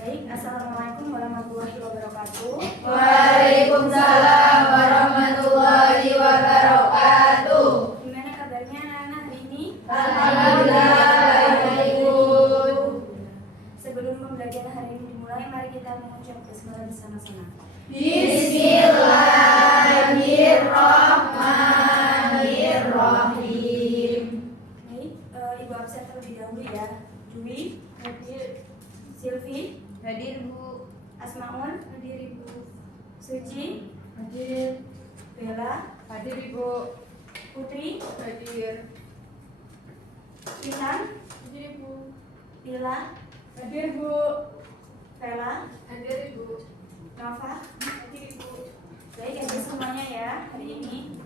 Baik, assalamualaikum warahmatullahi wabarakatuh. Waalaikumsalam warahmatullahi wabarakatuh. Gimana kabarnya anak-anak hari ini? Alhamdulillah baik. Sebelum pembelajaran hari ini dimulai, mari kita mengucap basmalah bersama-sama. Bismillahirrahmanirrahim. Baik, Ibu absen terlebih dahulu ya. Dwi, Hadir. Silvi, Hadir Bu. Asmaul, Hadir Ibu. Suci, Hadir. Bella, Hadir Ibu. Putri, Hadir. Intan, Hadir Ibu. Tila, Hadir Bu. Vela, Hadir Ibu. Nova. Hadir Ibu. Baik, hadir semuanya ya hari ini.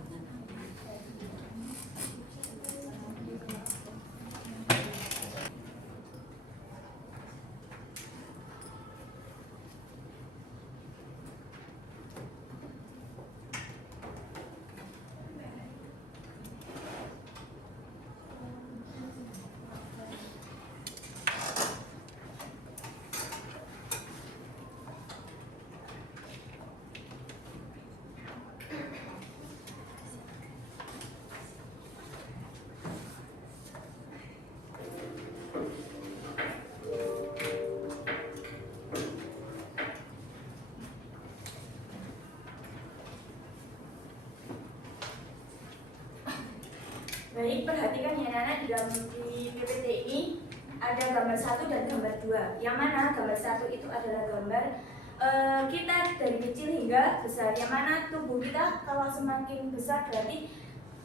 Baik, perhatikan ya anak-anak, di PPT ini ada gambar 1 dan gambar 2. Yang mana gambar 1 itu adalah gambar kita dari kecil hingga besar. Yang mana tubuh kita kalau semakin besar berarti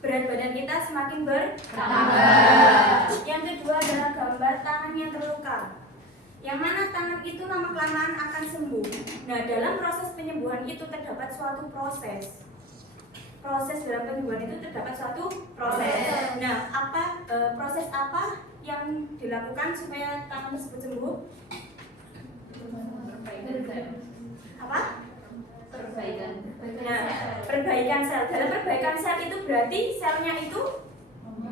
berat badan kita semakin bertambah. Yang kedua adalah gambar tangan yang terluka. Yang mana tangan itu lama-kelamaan akan sembuh. Nah, dalam proses penyembuhan itu terdapat suatu proses. Proses dalam penyembuhan itu terdapat suatu proses. Nah, proses apa yang dilakukan supaya tangan tersebut sembuh? Apa? Perbaikan. Nah, perbaikan sel. Dalam perbaikan sel itu berarti selnya itu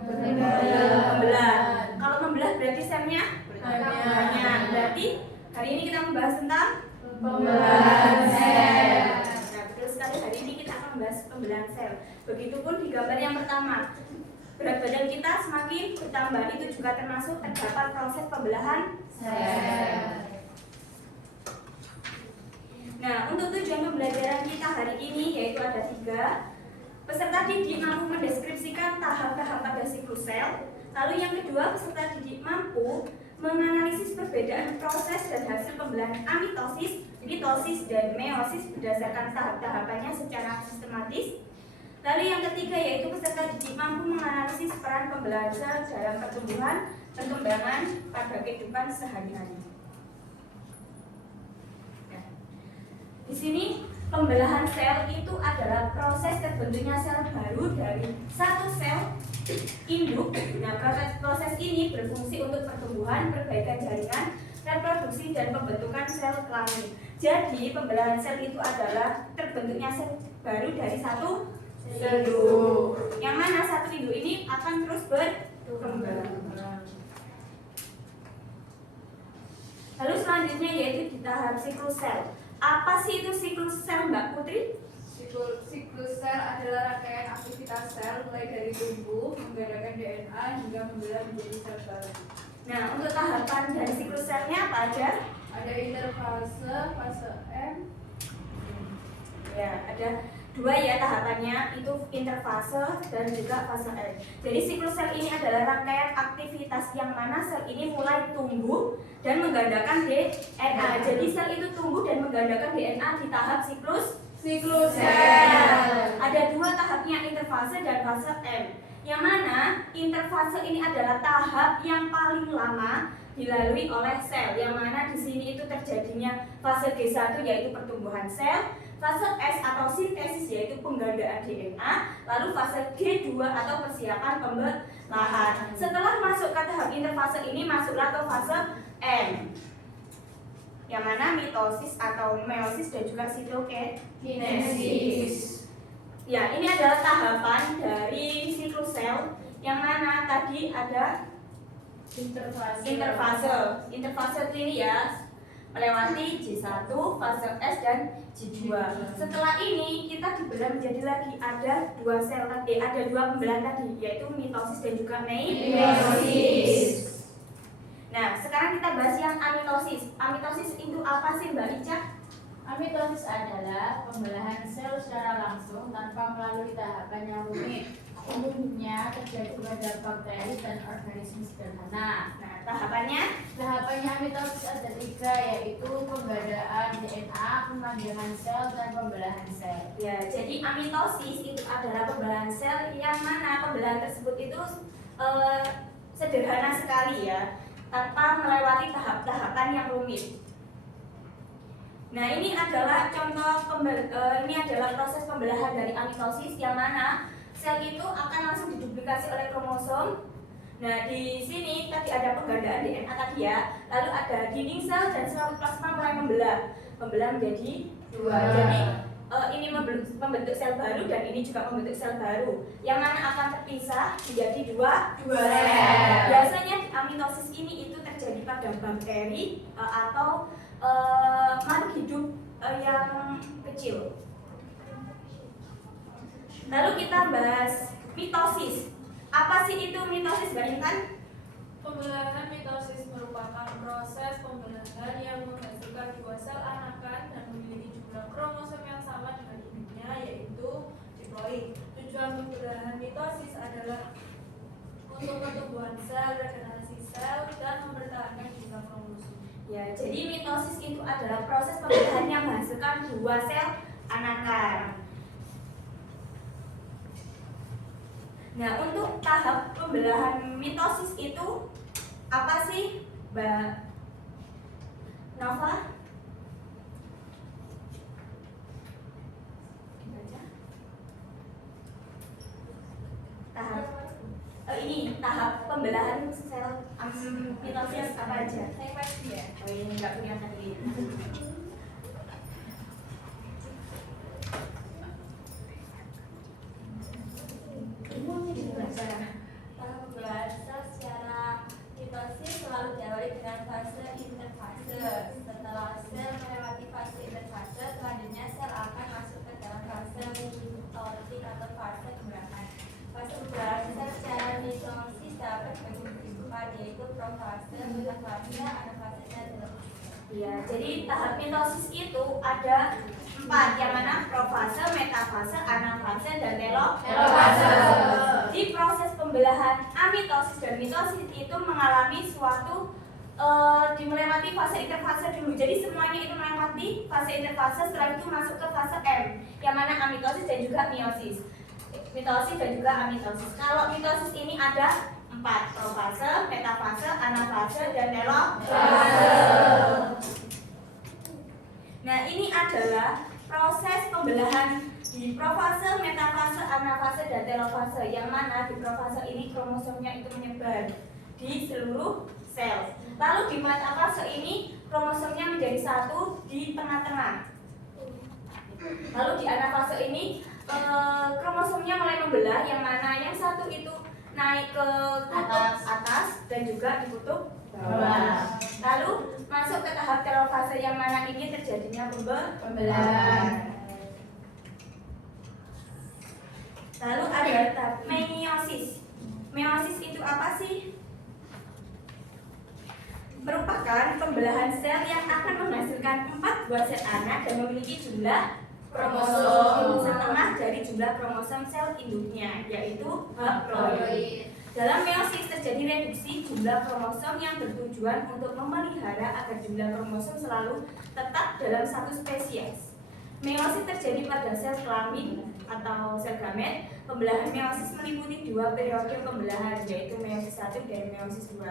membelah. Kalau membelah berarti selnya banyak. Berarti hari ini kita membahas tentang Pembelahan sel. Nah, betul sekali, hari ini kita akan membahas pembelahan sel. Begitupun di gambar yang pertama, berat badan kita semakin bertambah, itu juga termasuk terdapat proses pembelahan sel. Nah, untuk tujuan pembelajaran kita hari ini yaitu ada 3. Peserta didik mampu mendeskripsikan tahap-tahap pada siklus sel. Lalu yang kedua, peserta didik mampu menganalisis perbedaan proses dan hasil pembelahan amitosis, mitosis, dan meiosis berdasarkan tahap-tahapannya secara sistematis. Lalu yang ketiga yaitu peserta didik mampu menganalisis peran pembelahan sel dalam pertumbuhan perkembangan pada kehidupan sehari-hari. Nah, di sini pembelahan sel itu adalah proses terbentuknya sel baru dari satu sel induk. Nah, proses ini berfungsi untuk pertumbuhan, perbaikan jaringan, reproduksi, dan pembentukan sel kelamin. Jadi, pembelahan sel itu adalah terbentuknya sel baru dari satu induk. Yang mana satu induk ini akan terus berkembang. Lalu selanjutnya yaitu di tahap siklus sel. Apa sih itu siklus sel, Mbak Putri? Siklus sel adalah rangkaian aktivitas sel mulai dari tumbuh, menggandakan DNA hingga membelah menjadi sel baru. Nah, untuk tahapan dari siklus selnya apa aja? Ada interfase, fase M. Ya, ada 2 ya tahapannya, itu interfase dan juga fase M. Jadi siklus sel ini adalah rangkaian aktivitas yang mana sel ini mulai tumbuh dan menggandakan DNA. Jadi sel itu tumbuh dan menggandakan DNA di tahap siklus Siklus sel. Ada dua tahapnya, interfase dan fase M. Yang mana interfase ini adalah tahap yang paling lama dilalui oleh sel. Yang mana di sini itu terjadinya fase G1 yaitu pertumbuhan sel, fase S atau sintesis yaitu penggandaan DNA, lalu fase G2 atau persiapan pembelahan. Setelah masuk ke tahap interfase ini, masuklah ke fase M, yang mana mitosis atau meiosis dan juga sitokinesis. Ya, ini adalah tahapan dari siklus sel, yang mana tadi ada interfase. Interfase ini ya melewati J1, fase S dan J2. Setelah ini kita dibelah menjadi lagi ada dua sel tadi, ada dua pembelahan tadi, yaitu mitosis dan juga meiosis. Nah, sekarang kita bahas yang amitosis. Amitosis itu apa sih, Mbak Ica? Amitosis adalah pembelahan sel secara langsung tanpa melalui tahapan yang rumit. Umumnya terjadi pada bakteri dan organisme sederhana. Nah, tahapannya Amitosis ada 3, yaitu pembedaan DNA, pemanggangan sel, dan pembelahan sel. ya, jadi amitosis itu adalah pembelahan sel yang mana pembelahan tersebut itu sederhana sekali ya, tanpa melewati tahap-tahapan yang rumit. Nah, ini adalah contoh ini adalah proses pembelahan dari amitosis, yang mana sel itu akan langsung diduplikasi oleh kromosom. Nah, di sini tadi ada penggandaan DNA tadi ya, lalu ada dinding sel dan sel plasma mulai membelah menjadi dua. Jadi ini membentuk sel baru dan ini juga membentuk sel baru, yang mana akan terpisah menjadi dua sel. Biasanya di amitosis ini itu terjadi pada bakteri atau makhluk hidup yang kecil. Lalu kita bahas mitosis. Apa sih itu mitosis, Mbak Intan? Pembelahan mitosis merupakan proses pembelahan yang menghasilkan dua sel anakan dan memiliki jumlah kromosom yang sama dengan induknya, yaitu diploid. Tujuan pembelahan mitosis adalah untuk pertumbuhan sel, regenerasi sel, dan mempertahankan jumlah kromosom. Ya, jadi mitosis itu adalah proses pembelahan yang menghasilkan dua sel anakan. Nah, untuk tahap pembelahan mitosis itu apa sih, Mbak Nova? Tahap ini tahap pembelahan sel mitosis apa aja? Saya pasti ya. Oh, ini nggak punya tadi. Tahap pembelahan sel secara mitosis selalu diawali dengan fase interfase. Setelah sel melewati fase interfase, selanjutnya sel akan masuk ke dalam fase mitotik atau fase pembelahan. Fase pembelahan sel secara mitosis dapat dibagi menjadi 4, yaitu profase, metafase, anafase, dan telofase. Ya, jadi tahap mitosis itu ada 4, yang mana profase, metafase, anafase, dan telofase. Di proses pembelahan amitosis dan mitosis itu mengalami suatu melewati fase interfase dulu. Jadi semuanya itu melewati fase interfase, setelah itu masuk ke fase M, yang mana amitosis dan juga meiosis. Mitosis dan juga amitosis. Kalau mitosis ini ada 4, profase, metafase, anafase, dan telofase. Nah, ini adalah proses pembelahan di profase, metafase, anafase, dan telofase, yang mana di profase ini kromosomnya itu menyebar di seluruh sel. Lalu di metafase ini kromosomnya menjadi satu di tengah-tengah. Lalu di anafase ini kromosomnya mulai membelah, yang mana yang satu itu naik ke kutub atas dan juga di kutub bawah. Lalu masuk ke tahap telofase, yang mana ini terjadinya pembelahan. Lalu ada tahap meiosis. Meiosis itu apa sih? Merupakan pembelahan sel yang akan menghasilkan 4 buah sel anak dan memiliki jumlah kromosom setengah dari jumlah kromosom sel induknya, yaitu haploid. Dalam meiosis terjadi reduksi jumlah kromosom yang bertujuan untuk memelihara agar jumlah kromosom selalu tetap dalam satu spesies. meiosis terjadi pada sel kelamin atau sel gamet. Pembelahan meiosis meliputi dua periode pembelahan, yaitu meiosis 1 dan meiosis 2.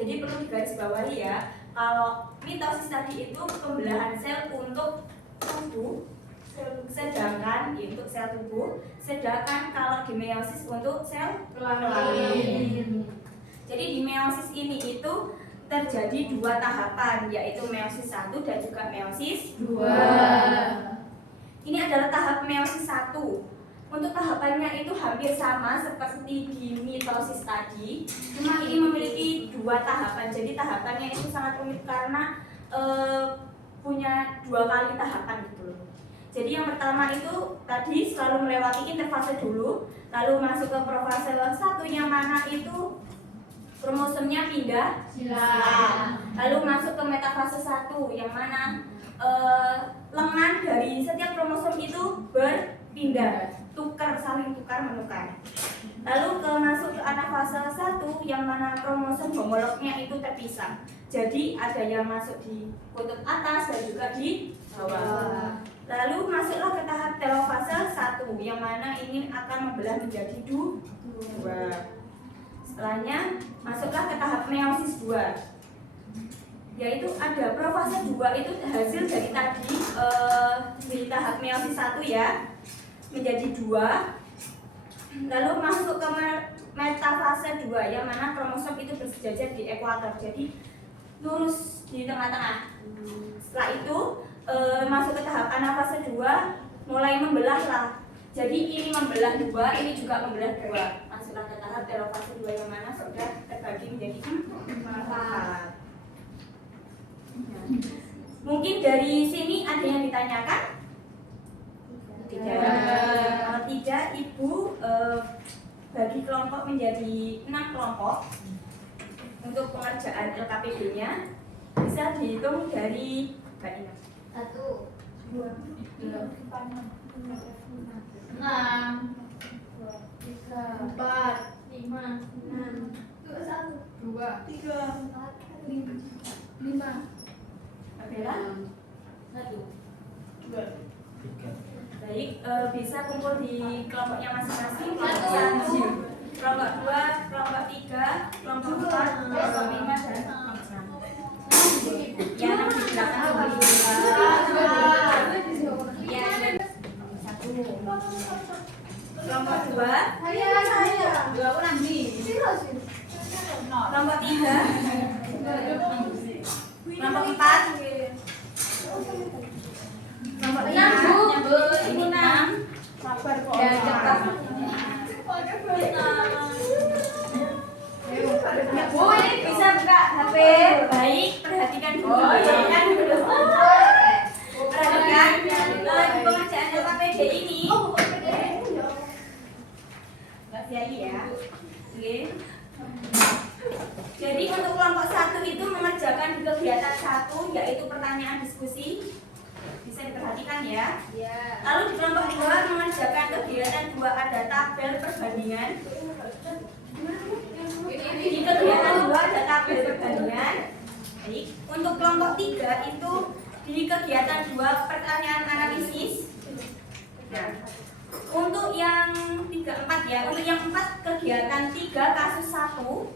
Jadi perlu digarisbawahi ya, kalau mitosis tadi itu pembelahan sel untuk tubuh, sedangkan untuk sel tubuh, sedangkan kalau di meiosis untuk sel kelamin. Jadi di meiosis ini itu terjadi dua tahapan, yaitu meiosis 1 dan juga meiosis 2. Ini adalah tahap meiosis 1. Untuk tahapannya itu hampir sama seperti di mitosis tadi, cuma ini memiliki dua tahapan. Jadi tahapannya itu sangat rumit karena punya dua kali tahapan gitu loh. Jadi yang pertama itu tadi selalu melewati interfase dulu, lalu masuk ke profase 1 yang mana itu kromosomnya pindah sila. Lalu masuk ke metafase 1 yang mana lengan dari setiap kromosom itu berpindah, saling tukar menukar. Lalu masuk ke anafase 1 yang mana kromosom homolognya itu terpisah. Jadi ada yang masuk di kutub atas dan juga di bawah. Lalu masuklah ke tahap telofase 1 yang mana ini akan membelah menjadi 2. Setelahnya masuklah ke tahap meiosis 2, yaitu ada profase 2 itu hasil dari tadi di tahap meiosis 1 ya, menjadi 2. Lalu masuk ke metafase 2 yang mana kromosom itu bersejajar di ekuator, jadi lurus di tengah-tengah. Setelah itu masuk ke tahap anafase 2, mulai membelah lah. Jadi ini membelah 2, ini juga membelah 2. Masuklah ke tahap telofase 2 yang mana sudah terbagi menjadi 4. Mungkin dari sini ada yang ditanyakan? Tidak. Kalau tidak, Ibu bagi kelompok menjadi 6 kelompok. Untuk pengerjaan LKPD-nya bisa dihitung dari Mbak Ina. 1, 2, 3, 4, 6, 3, 4, 5, 6, 2, 3, 5, Bella? 1. Baik, bisa kumpul di kelompoknya masing-masing. Satu. Kelompok 1, kelompok 2, kelompok 3, kelompok 4, kelompok 5 dan kelompok 6. Ya, nanti di belakang ya, 1. Kelompok 2, kelompok 3, kelompok 4, kelompok 5, ini 6. Sabar kok. Bu, ini bisa buka HP. Baik, perhatikan dulu. Perhatikan di pengerjaan LKPD ini. Ya. Oke. Jadi untuk kelompok 1 itu mengerjakan kegiatan 1 yaitu pertanyaan diskusi. Bisa diperhatikan ya. Lalu di kelompok 2 mengerjakan kegiatan 2 ada tabel perbandingan. Di kegiatan 2 ada tabel perbandingan. Baik. Untuk kelompok 3 itu di kegiatan 2 pertanyaan analisis. Nah, untuk yang 3, 4 ya. Untuk yang 4 kegiatan 3 kasus 1.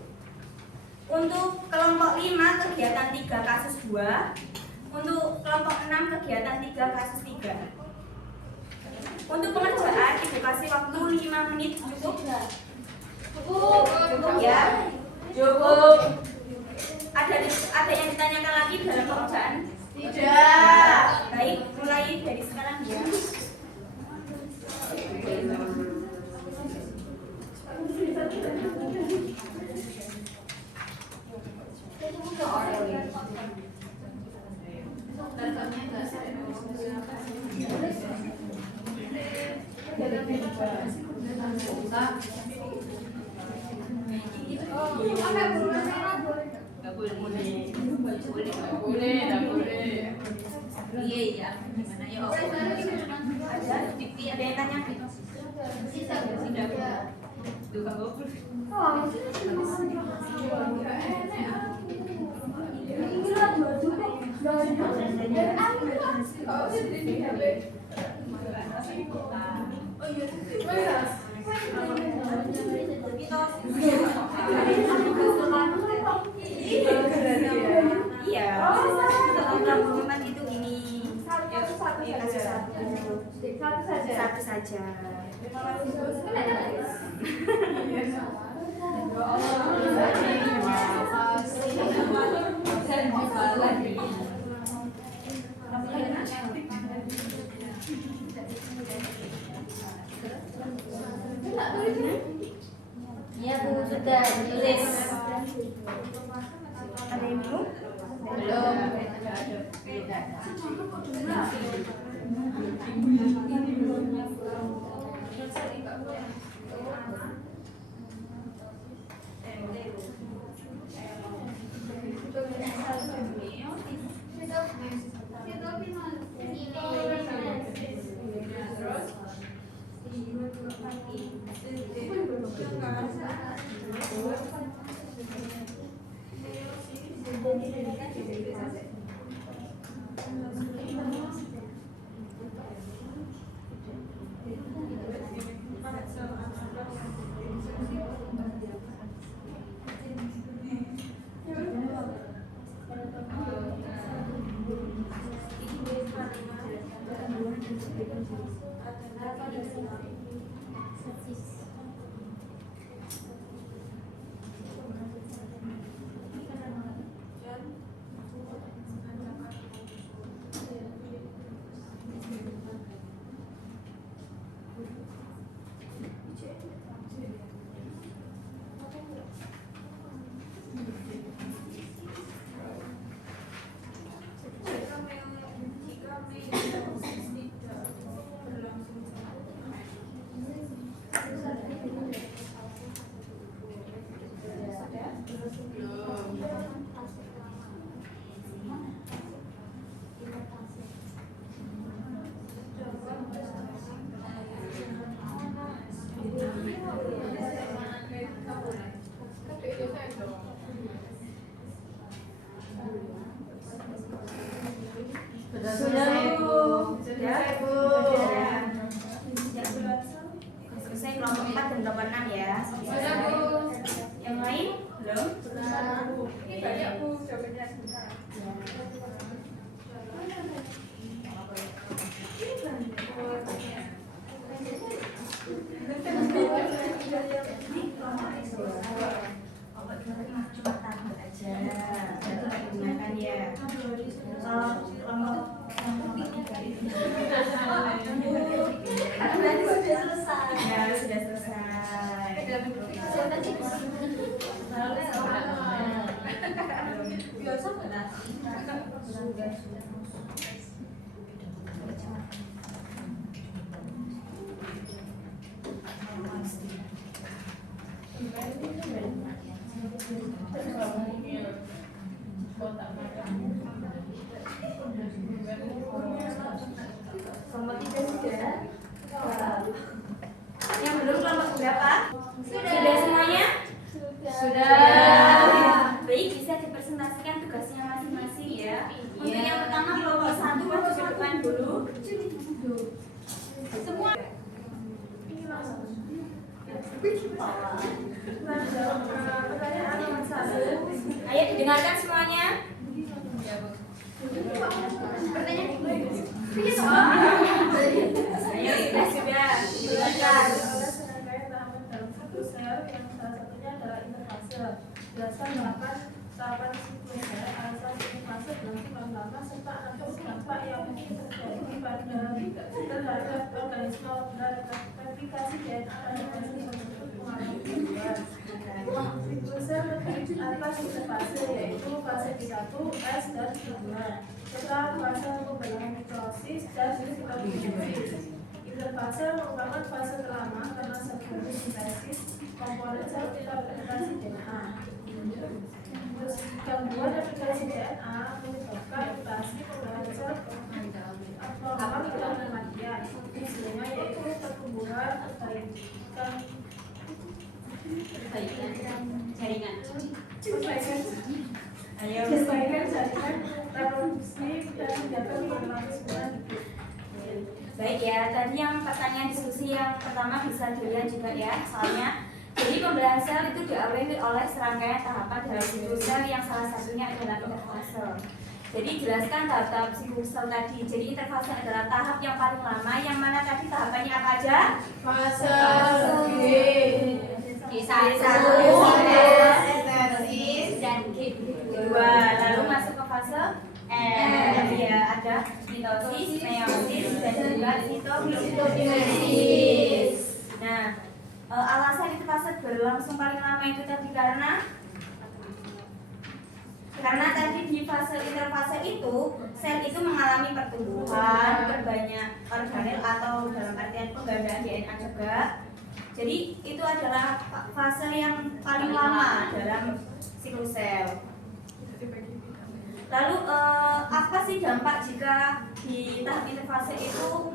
Untuk kelompok 5 kegiatan 3 kasus 2. Untuk kelompok 6 kegiatan 3 kasus 3. Untuk pengerjaan Ibu kasih waktu 5 menit cukup nggak? Cukup ya? Cukup. Ada yang ditanyakan lagi dalam pengerjaan? Tidak. Baik, mulai dari sekarang ya. Ada yang tanya? iya. Iya. Teman-teman itu ini Satu saja. satu saja. Iya Bu, sudah ditulis. Ada yang bingung? Belum. Sudah Bu. Sudah, Bu. Selesai kelompok 4 dan kelompok 6 ya. Sudah Bu. Yang lain? Belum? Ini banyak Bu jawabannya sebentar. Cuma tambah aja. Berarti nggak digunakan ya. Berarti sudah selesai. Ya, sudah selesai. Biasa benar. Kelompok 3 sudah. Yang belum kelompok berapa? Sudah semuanya? Sudah. Baik, bisa dipresentasikan tugasnya masing-masing ya. Untuk yang pertama kelompok 1 maju ke depan dulu. Semua. Ayo didengarkan semuanya. Ayo sudah didengarkan. Jelaskan tahapan siklus alasan fase dalam lama serta analisis dampak yang mungkin terjadi pada terhadap organisme dan replikasi DNA pada fase terbentuk pengaruh keluar. Siklusnya terdiri atas tiga fase, yaitu fase P1, S, dan P2. Setelah fase pembelahan mitosis dan fitosintesis. Interfase merupakan fase terlama karena sebelum sintesis komponen sel replikasi DNA. Gangguan replikasi DNA menyebabkan mutasi pembelahan sel abnormal dan kematian. Isinya yaitu pertumbuhan, perbaikan jaringan reproduksi dan menjaga kemampuan hidup. Baik ya, tadi yang pertanyaan diskusi yang pertama bisa dilihat juga ya soalnya. Jadi pembelahan sel itu diawali oleh serangkaian tahapan dalam siklus sel yang salah satunya adalah interfase. Jadi jelaskan tahap-tahap siklus sel tadi. Jadi interfase adalah tahap yang paling lama, yang mana tadi tahapannya apa aja? Fase G1, sintesis, dan G2. Lalu masuk ke fase ya, ada mitosis, meiosis, dan juga sitokinesis. Nah, alasan itu fase berlangsung paling lama itu tadi karena tadi di fase interfase itu sel itu mengalami pertumbuhan, berbanyak organel atau dalam artian penggandaan DNA juga. Jadi itu adalah fase yang paling lama dalam siklus sel. Lalu apa sih dampak jika di tahap interfase itu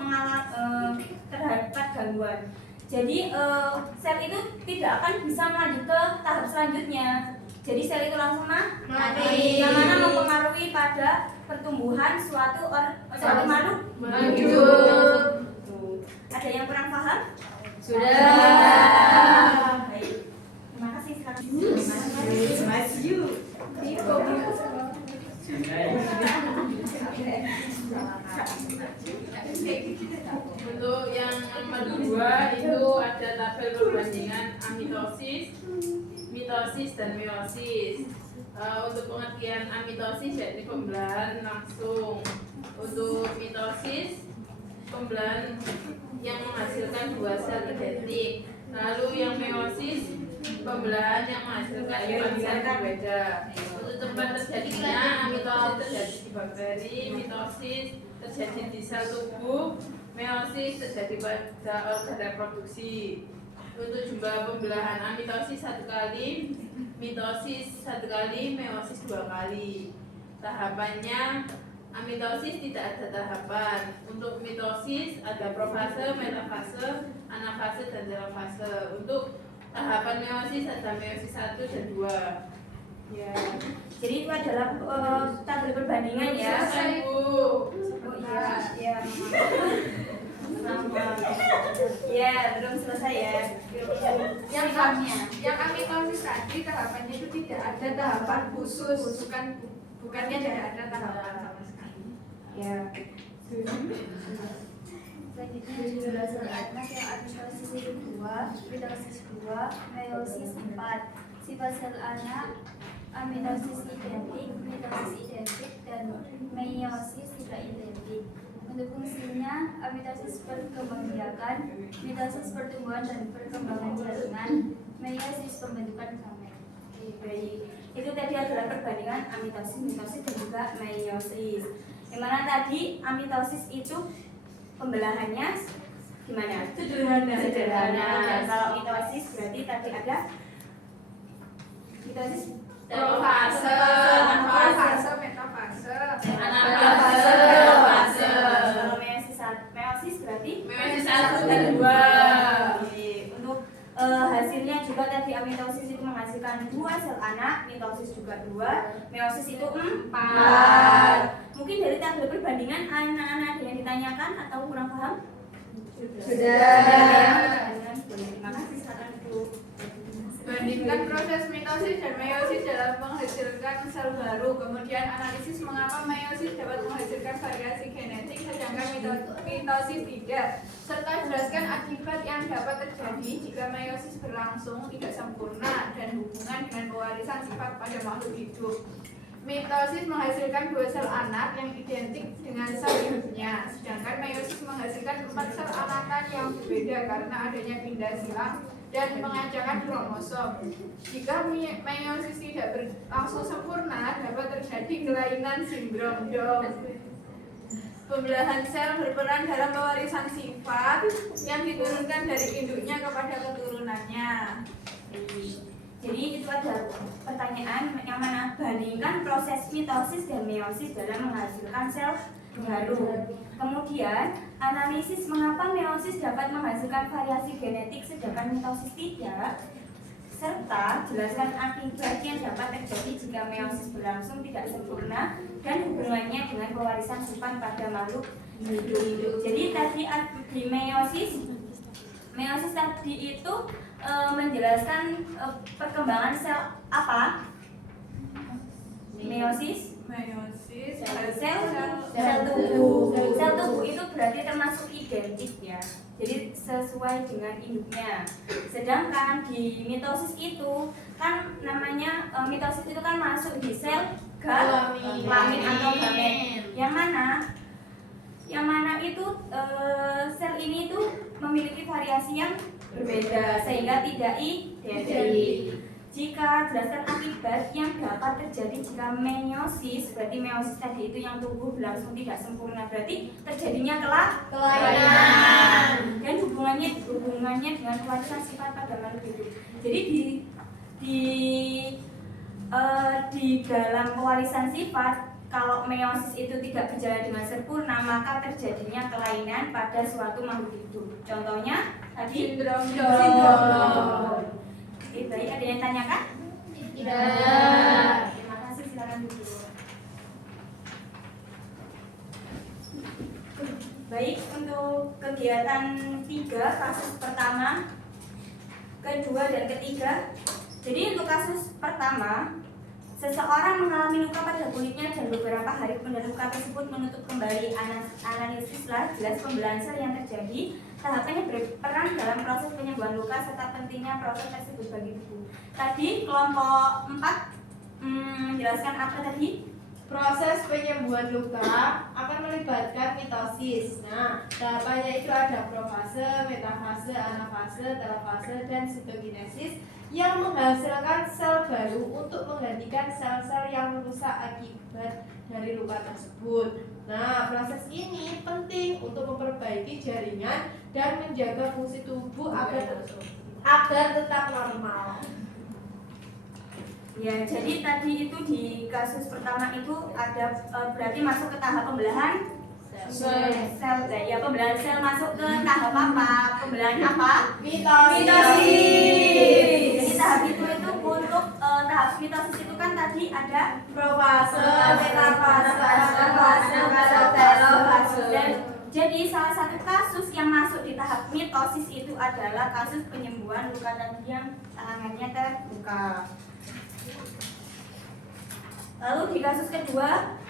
terdapat gangguan? Jadi sel itu tidak akan bisa melanjut ke tahap selanjutnya. Jadi sel itu langsung mati. Yang mana mempengaruhi pada pertumbuhan suatu makhluk hidup. Ada yang kurang paham? Sudah. Baik. Terima kasih sekarang. Untuk yang nomor 2 itu ada tabel perbandingan amitosis, mitosis dan meiosis. Untuk pengertian amitosis yaitu pembelahan langsung. Untuk mitosis pembelahan yang menghasilkan dua sel identik. Lalu yang meiosis pembelahan yang menghasilkan empat sel berbeda. Untuk tempat terjadinya amitosis terjadi di bakteri, mitosis terjadi di sel tubuh, meiosis terjadi pada organ reproduksi. Untuk jumlah pembelahan amitosis 1 kali, mitosis 1 kali, meiosis 2 kali. Tahapannya amitosis tidak ada tahapan. Untuk mitosis ada profase, metafase, anafase, dan telofase. Untuk tahapan meiosis ada meiosis 1 dan 2. Ya. Jadi itu adalah tabel perbandingan ya. Selesai, Bu. Oh iya, ya belum selesai ya. Yang amitosis tadi tahapannya itu tidak ada tahapan khusus, bukannya tidak ada tahapan sama sekali. Ya. Selanjutnya jumlah sel anak yang amitosis itu 2, mitosis 2, meiosis 4. Sifat sel anak amitosis identik, mitosis identik, dan meiosis tidak identik. Untuk fungsinya, amitosis perkembangbiakan, mitosis pertumbuhan dan perkembangan jaringan, meiosis pembentukan gamet. Baik. Itu tadi adalah perbandingan amitosis, mitosis, dan juga meiosis. Dimana tadi amitosis itu pembelahannya gimana? Sederhana. Kalau mitosis berarti tadi ada mitosis Telofase, anafase, metafase, Anafase, telofase. Kalau meiosis berarti Meiosis 1 dan 2. Untuk hasilnya juga tadi amitosis itu menghasilkan 2 sel anak, mitosis juga 2, meiosis itu 4. Mungkin dari tabel perbandingan anak-anak ada yang ditanyakan atau kurang paham? Sudah. Terima kasih sekarang Bu. Bandingkan proses mitosis dan meiosis dalam menghasilkan sel baru. Kemudian analisis mengapa meiosis dapat menghasilkan variasi genetik sedangkan mitosis tidak. Serta jelaskan akibat yang dapat terjadi jika meiosis berlangsung tidak sempurna dan hubungan dengan pewarisan sifat pada makhluk hidup. Mitosis menghasilkan 2 sel anak yang identik dengan sel induknya, sedangkan meiosis menghasilkan 4 sel anakan yang berbeda karena adanya pindah silang dan pengacakan kromosom. Jika meiosis tidak berlangsung sempurna, dapat terjadi kelainan sindrom Down. Pembelahan sel berperan dalam pewarisan sifat yang diturunkan dari induknya kepada keturunannya. Jadi itu ada pertanyaan yang mana bandingkan proses mitosis dan meiosis dalam menghasilkan sel baru. Kemudian analisis mengapa meiosis dapat menghasilkan variasi genetik sedangkan mitosis tidak. serta jelaskan akibat yang dapat terjadi jika meiosis berlangsung tidak sempurna dan hubungannya dengan pewarisan sifat pada makhluk hidup. Jadi tadi di meiosis tadi itu menjelaskan perkembangan sel apa? Meiosis sel tubuh. Sel tubuh itu berarti termasuk identik ya. Jadi sesuai dengan induknya. Sedangkan di mitosis itu kan namanya mitosis itu kan masuk di sel kelamin atau gamet. Yang mana itu sel ini itu memiliki variasi yang berbeda sehingga tidak identik. Jika jelaskan akibat yang dapat terjadi jika meiosis, berarti meiosis tadi itu yang tubuh berlangsung tidak sempurna, berarti terjadinya kelainan dan hubungannya dengan pewarisan sifat pada makhluk hidup. Jadi di dalam pewarisan sifat, kalau meiosis itu tidak berjalan dengan sempurna, maka terjadinya kelainan pada suatu makhluk hidup. Contohnya tadi sindrom. Oke, baik, ada yang tanyakan? Tidak. Terima kasih, silakan duduk. Baik, untuk kegiatan 3, kasus pertama, kedua, dan ketiga. Jadi untuk kasus pertama, seseorang mengalami luka pada kulitnya dan beberapa hari kemudian luka tersebut menutup kembali. Analisislah jelas pembelahan sel yang terjadi, tahapannya berperan dalam proses penyembuhan luka serta pentingnya proses tersebut bagi tubuh. Tadi kelompok 4 menjelaskan apa tadi? Proses penyembuhan luka akan melibatkan mitosis. Nah, tahapannya itu ada profase, metafase, anafase, telofase, dan sitokinesis yang menghasilkan sel baru untuk menggantikan sel-sel yang rusak akibat dari luka tersebut. Nah, proses ini penting untuk memperbaiki jaringan dan menjaga fungsi tubuh agar tetap normal. Ya, jadi tadi itu di kasus pertama itu ada berarti masuk ke tahap pembelahan sel. Ya, pembelahan sel masuk ke tahap apa? Pembelahan apa? Mitosis. Jadi tahap itu untuk tahap mitosis itu kan tadi ada Profase, metafase, anafase, telofase. Dan jadi salah satu kasus yang masuk di tahap mitosis itu adalah kasus penyembuhan luka tadi yang tangannya terluka. Lalu di kasus kedua,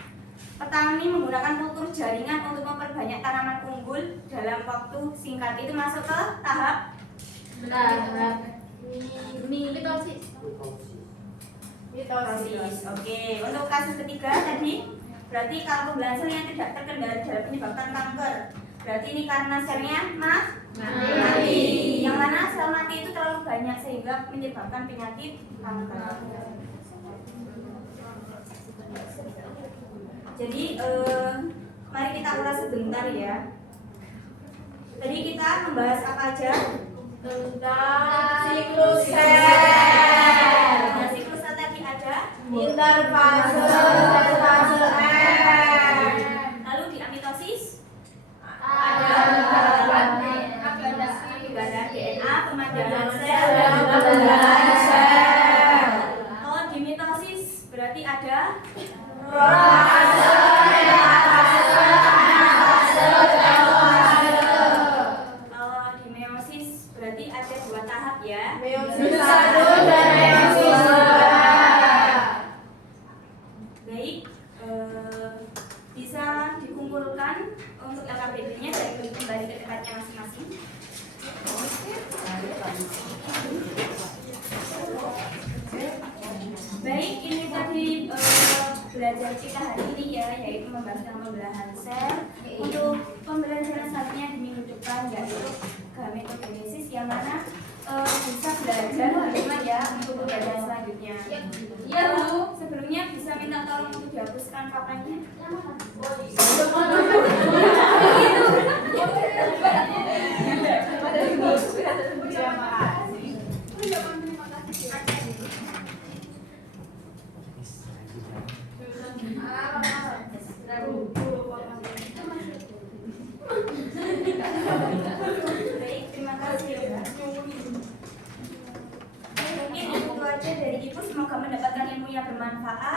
petani menggunakan kultur jaringan untuk memperbanyak tanaman unggul dalam waktu singkat. Itu masuk ke tahap mitosis. Oke, untuk kasus ketiga tadi berarti kalau pembelahan sel yang tidak terkendali dalam menyebabkan kanker. Berarti ini karena selnya mati. Yang mana sel mati itu terlalu banyak sehingga menyebabkan penyakit kanker. Jadi mari kita ulas sebentar ya. Tadi kita membahas apa aja? Tentang siklus sel. Nah, siklus sel tadi ada Interfase, metafase, lalu di amitosis Ada penyebaran DNA, pemanjangan sel, dan pembelahan sel. Kalau di mitosis berarti ada Profase, metafase, anafase, telofase. kalau di meiosis berarti ada 2 tahap ya. Meiosis 1 dan meiosis 2. Baik, bisa dikumpulkan untuk LKPD-nya dan kembali ke tempatnya masing-masing. Baik, ini tadi belajar kita hari ini ya, yaitu membahas tentang pembelahan sel. Untuk pembelajaran selanjutnya di minggu depan yaitu gametogenesis, yang mana bisa belajar bagaimana ya untuk pembelajaran selanjutnya. Iya, Bu. Sebelumnya bisa minta tolong untuk dihapuskan papannya. Baik, terima kasih ya. Mungkin manfaat